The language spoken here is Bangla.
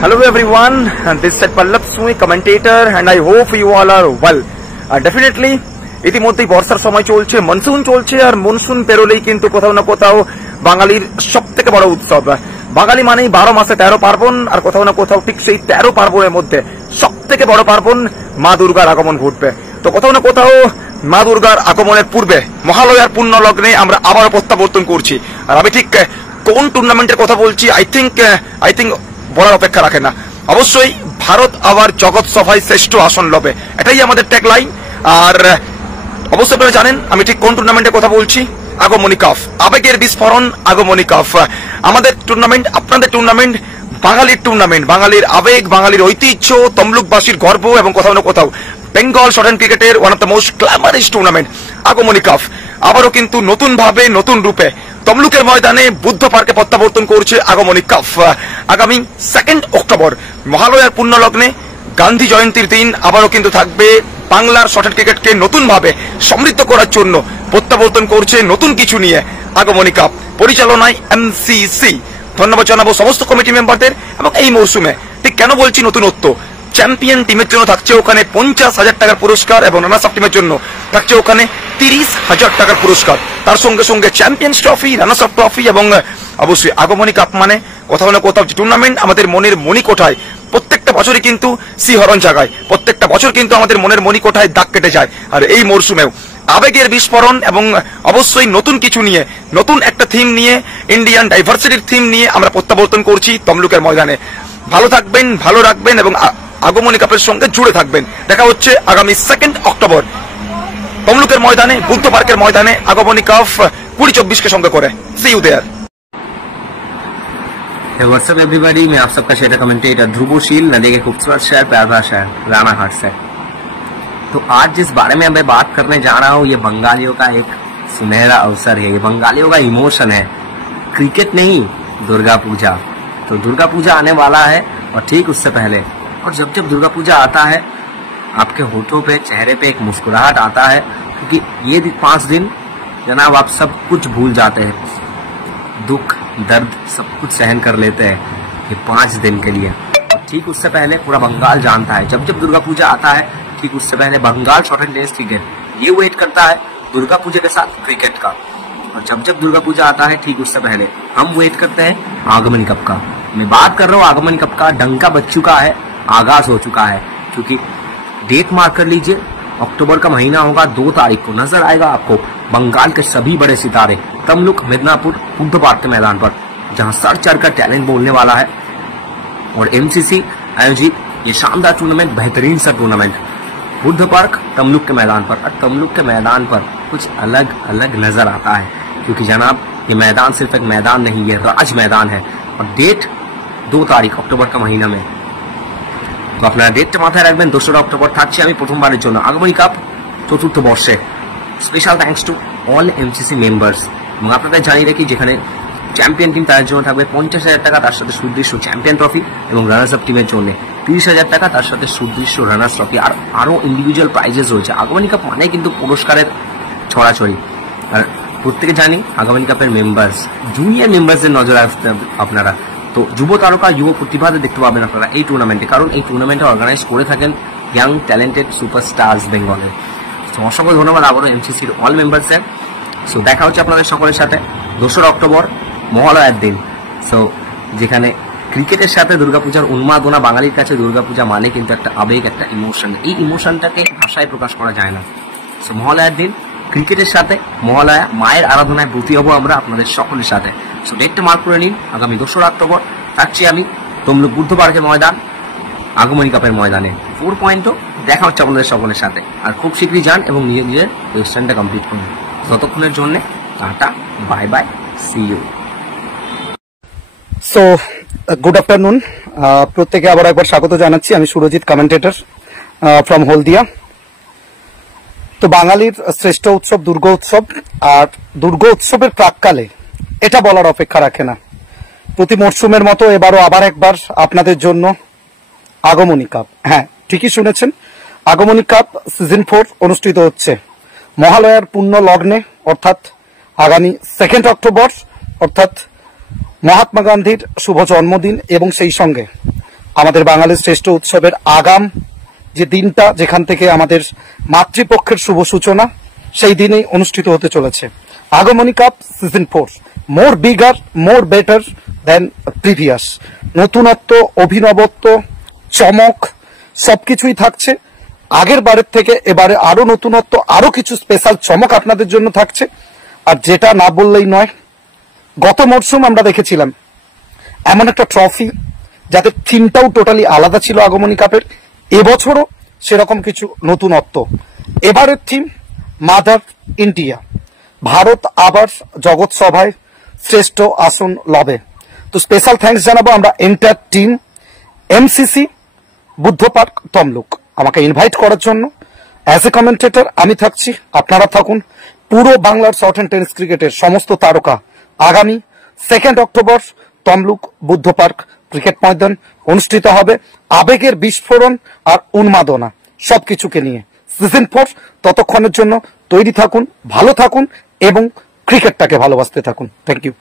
Hello everyone, this is Pallab Sui, commentator, and I hope you all are well. Definitely, ইতিমধ্যেই বর্ষার সময় চলছে, মনসুন চলছে, আর মনসুন পেরোলেই কিন্তু কোথাও না কোথাও বাঙালির সবথেকে বড় উৎসব। বাঙালি মানেই 12 মাসে 13 পার্বণ, আর কোথাও না কোথাও ঠিক সেই 13 পার্বণের মধ্যে সবথেকে বড় পার্বণ মা দুর্গার আগমন ঘটবে। তো কোথাও না কোথাও মা দুর্গার আগমনের পূর্বে মহালয়ার পূর্ণ লগ্নে আমরা আবারও প্রত্যাবর্তন করছি। আর আমি ঠিক কোন টুর্নামেন্টের কথা বলছি আই থিঙ্ক বলার অপেক্ষা রাখে না। অবশ্যই ভারত আবার জগৎ সভায় শ্রেষ্ঠ আসন লবে, এটাই আমাদের ট্যাগলাইন। আর অবশ্যই আপনারা জানেন আমি ঠিক কোন টুর্নামেন্টের কথা বলছি। আগমনী কাপ, আবেগের বিস্ফোরণ, আগমনী কাপ। আমাদের টুর্নামেন্ট, আপনাদের টুর্নামেন্ট, বাঙালির টুর্নামেন্ট, বাঙালির আবেগ, বাঙালির ঐতিহ্য, তমলুকবাসীর গর্ব এবং কোথাও না কোথাও বেঙ্গল শর্ট হ্যান্ড ক্রিকেটের one of the most glamorous tournament Agamani cup আবারও কিন্তু নতুন ভাবে, নতুন রূপে তমলুকের ময়দানে বুদ্ধ পার্কে প্রত্যাবর্তন করছে আগমনী কাপ। আগামী 2 অক্টোবর মহালয়ার পূর্ণ লগ্নে গান্ধী জয়ন্তীর দিন আবারও কিন্তু থাকবে বাংলার শর্ট হ্যান্ড ক্রিকেটকে নতুন ভাবে সমৃদ্ধ করার জন্য প্রত্যাবর্তন করছে নতুন কিছু নিয়ে আগমনী কাপ, পরিচালনায় এমসিসি। ধন্যবাদ জানাবো সমস্ত কমিটি মেম্বারদের। এবং এই মৌসুমে ঠিক কেন বলছি নতুনত্ব, চ্যাম্পিয়ন টিমের জন্য থাকছে ওখানে 50,000 টাকার পুরস্কার এবং রানার্স আপ টিমের জন্য থাকছে ওখানে 30,000 টাকার পুরস্কার। তার সঙ্গে সঙ্গে champions trophy, runners up trophy এবং অবশ্যই আগমনী কাপ মানে কোথাও না কোথাও যে টুর্নামেন্ট আমাদের মনের মণিকোঠায় প্রত্যেকটা বছরই কিন্তু শিহরণ জাগায়, প্রত্যেকটা বছর কিন্তু আমাদের মনের মণিকোঠায় দাগ কেটে যায়। আর এই মরশুমেও আবেগের বিস্ফোরণ এবং অবশ্যই নতুন কিছু নিয়ে, নতুন একটা থিম নিয়ে, ইন্ডিয়ান ডাইভার্সিটির থিম নিয়ে আমরা প্রত্যাবর্তন করছি তমলুকের ময়দানে। ভালো থাকবেন, ভালো রাখবেন এবং আগমনী কাপের সঙ্গে জুড়ে থাকবেন। দেখা হচ্ছে আগামী 2 অক্টোবর তমলুকের ময়দানে, বুদ্ধ পার্কের ময়দানে আগমনী কাপ 2024 সঙ্গে করে। See you there. What's up everybody, मैं आप सबका शेयर कमेंटेटर ध्रुवशील, नदी के खूबसूरत शहर, प्यारा शहर रानाघाट से। तो आज जिस बारे में मैं बात करने जा रहा हूँ, ये बंगालियों का एक सुनहरा अवसर है, ये बंगालियों का इमोशन है। क्रिकेट नहीं, दुर्गा पूजा। तो दुर्गा पूजा आने वाला है और ठीक उससे पहले, और जब जब दुर्गा पूजा आता है आपके होठों पे, चेहरे पे एक मुस्कुराहट आता है, क्योंकि ये 5 दिन जनाब आप सब कुछ भूल जाते हैं, दुख दर्द सब कुछ सहन कर लेते हैं ये 5 दिन के लिए। और ठीक उससे पहले पूरा बंगाल जानता है, जब जब दुर्गा पूजा आता है ठीक उससे पहले Bengal short and test cricket ये वेट करता है दुर्गा पूजा के साथ क्रिकेट का। और जब जब दुर्गा पूजा आता है ठीक उससे पहले हम वेट करते हैं आगमनी कप का। मैं बात कर रहा हूँ आगमनी कप का, डंका बज चुका है, आगाज हो चुका है, क्योंकि डेट मार्क कर लीजिए, अक्टूबर का महीना होगा, 2 तारीख को नजर आएगा आपको बंगाल के सभी बड़े सितारे तमलुक मिदनापुर बुद्ध पार्क के मैदान पर, जहां सर चढ़कर टैलेंट बोलने वाला है। और एमसीसी आयोजित ये शानदार टूर्नामेंट, बेहतरीन सा टूर्नामेंट बुद्ध पार्क तमलुक के मैदान पर। और तमलुक के मैदान पर कुछ अलग अलग नजर आता है, क्योंकि जनाब ये मैदान सिर्फ एक मैदान नहीं, ये राज मैदान है। और डेट 2 तारीख अक्टूबर का महीना में, তো আপনারা ডেটটা মাথায় রাখবেন। 2রা অক্টোবর থাকছে আমি প্রথমবারের জন্য আগমনী কাপ 4th বর্ষে। Special thanks to all MCC members. এবং আপনাদের জানিয়ে রাখি, যেখানে চ্যাম্পিয়ন টিম তার জন্য থাকবে 50,000 টাকা, তার সাথে সুদৃশ্য চ্যাম্পিয়ন ট্রফি, এবং রানার্স আপ টিমের জন্য 30,000 টাকা, তার সাথে সুদৃশ্য রানার্স ট্রফি, আর আরও ইন্ডিভিজুয়াল প্রাইজেস রয়েছে। আগমনী কাপ মানে কিন্তু পুরস্কারের ছড়াছড়ি। আর প্রত্যেকে জানি আগমনী কাপের মেম্বার্স, জুনিয়র মেম্বার্সদের নজর রাখতে আপনারা। তো যুব তারকা, যুব প্রতিভাদের দেখতে পাবেন আপনারা এই টুর্নামেন্টে, কারণ এই টুর্নামেন্টে অর্গানাইজ করে থাকেন ইয়াং ট্যালেন্টেড সুপারস্টার্স বেঙ্গলের। তো অসংখ্য ধন্যবাদ আবারও এমসিসির অল মেম্বার্সদের। সো দেখা হচ্ছে আপনাদের সকলের সাথে 2রা অক্টোবর মহালয়ার দিন। সো যেখানে ক্রিকেটের সাথে দুর্গাপূজার উন্মাদনা, বাঙালির কাছে দুর্গাপূজা মানে কিন্তু একটা আবেগ, একটা ইমোশন। এই ইমোশনটাকে ভাষায় প্রকাশ করা যায় না। সো মহালয়ার দিন ক্রিকেটের সাথে মহালয়া, মায়ের আরাধনায় ব্রতী হবো আমরা আপনাদের সকলের সাথে। সো ডেটটা মার্ক করে নিন, আগামী 2রা অক্টোবর থাকছি আমি তমলুক বুদ্ধ পার্কের ময়দান, আগমনী কাপের ময়দানে 4.0। দেখা হচ্ছে আপনাদের সকলের সাথে। আর খুব শীঘ্রই যান এবং নিজের নিজের রেজিস্ট্রেশনটা কমপ্লিট করুন। ততক্ষণের জন্য টাটা, bye bye, see you. So good afternoon, প্রত্যেকে আবার একবার স্বাগত জানাচ্ছি। আমি সুরজিৎ, কমেন্টেটর ফ্রম হলদিয়া। তো বাঙালির শ্রেষ্ঠ উৎসব দুর্গা উৎসব, আর দুর্গা উৎসবের প্রাককালে এটা বলার অপেক্ষা রাখে না, প্রতি মরশুমের মতো এবারও আবার একবার আপনাদের জন্য আগমনী কাপ। হ্যাঁ, ঠিকই শুনেছেন, আগমনী কাপ সিজন 4 অনুষ্ঠিত হচ্ছে মহালয়ার পূর্ণ লগ্নে, অর্থাৎ আগামী 2 অক্টোবর, অর্থাৎ মহাত্মা গান্ধীর শুভ জন্মদিন, এবং সেই সঙ্গে আমাদের বাঙালির শ্রেষ্ঠ উৎসবের আগাম যে দিনটা, যেখান থেকে আমাদের মাতৃপক্ষের শুভ সূচনা, সেই দিনেই অনুষ্ঠিত হতে চলেছে Agamani cup season 4। More bigger, more better than previous. নতুনত্ব, অভিনবত্ব, চমক সবকিছুই থাকছে আগের বারের থেকে। এবারে আরো নতুনত্ব, আরো কিছু স্পেশাল চমক আপনাদের জন্য থাকছে। আর যেটা না বললেই নয়, গত মরশুম আমরা দেখেছিলাম এমন একটা ট্রফি যাদের থিমটাও টোটালি আলাদা ছিল আগমনী কাপের। এবছরও সেরকম কিছু নতুনত্ব। এবারের থিম মাদার ইন্ডিয়া, ভারত আবার জগৎ সভায় শ্রেষ্ঠ আসন লবে। তো স্পেশাল থ্যাঙ্কস জানাবো আমরা entire team, MCC, Buddha park, Tamluk, আমাকে ইনভাইট করার জন্য। অ্যাজ এ কমেন্টেটর আমি থাকছি, আপনারা থাকুন। পুরো বাংলার শর্ট অ্যান্ড টেনিস ক্রিকেটের সমস্ত তারকা আগামী 2 October Tamluk Buddha park cricket ময়দান অনুষ্ঠিত হবে। আবেগের বিস্ফোরণ আর উন্মাদনা সবকিছুকে নিয়ে সিজন 4। ততক্ষণের জন্য তৈরি থাকুন, ভালো থাকুন এবং ক্রিকেটটাকে ভালোবাসতে থাকুন। Thank you.